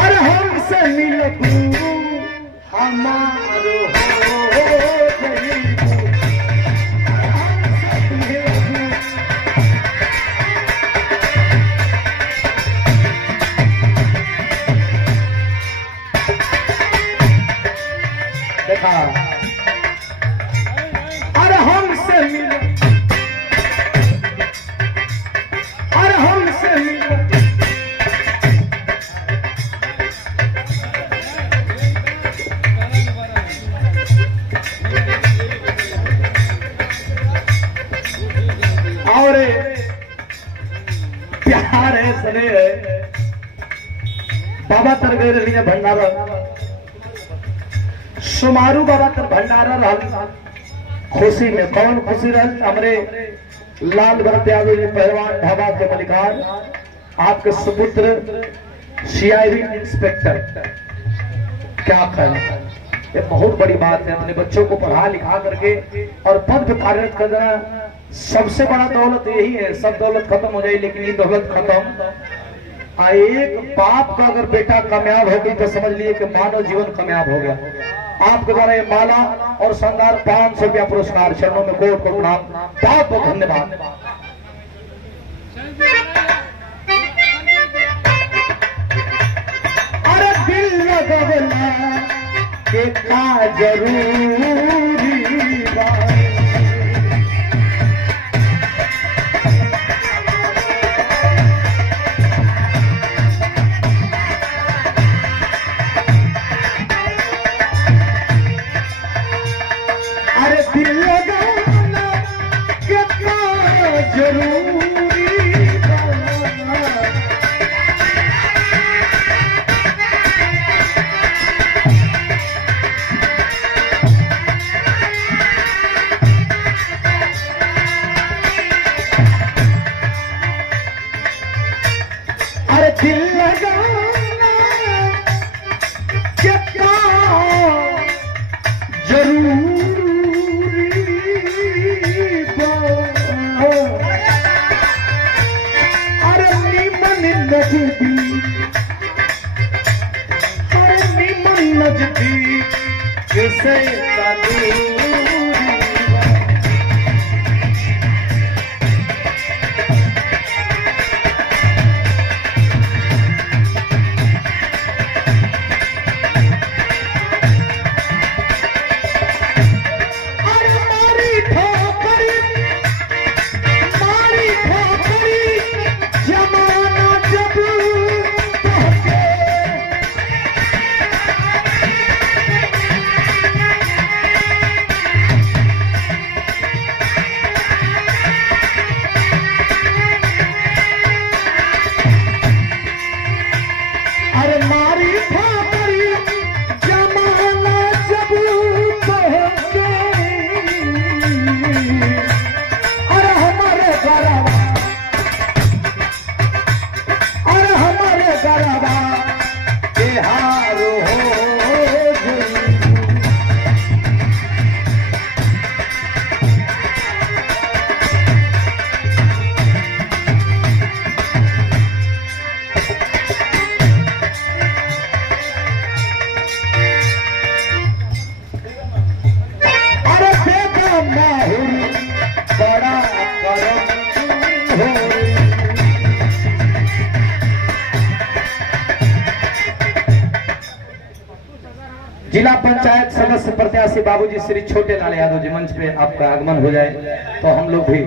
अरे हमसे मिले हमारो देखा अरे हमसे मिले अरे हमसे मिले और प्यार है स्नेह है बाबा तर गए भंडारा सुमारू बाबा तर भंडारा रहल खुशी में कौन खुशी रह हमरे लाल भरत यादव जी पहलवान ढाबा के मलिकार आपके सुपुत्र सीआईडी इंस्पेक्टर क्या कहना ये बहुत बड़ी बात है। अपने बच्चों को पढ़ा लिखा करके और पद पे कार्यरत कर देना सबसे बड़ा दौलत यही है। सब दौलत खत्म हो जाए लेकिन ये दौलत खत्म एक बाप का अगर बेटा कामयाब हो गई तो समझ लिए कि मानव जीवन कामयाब हो गया। आपके द्वारा ये माला और शानदार 500 रुपया पुरस्कार चरणों में कोट को प्रणाम बहुत बहुत धन्यवाद। अरे दिल लगवला के का जरूरी बात जिला पंचायत सदस्य प्रत्याशी बाबूजी श्री छोटे लाल यादव जी मंच पे आपका आगमन हो जाए तो हम लोग भी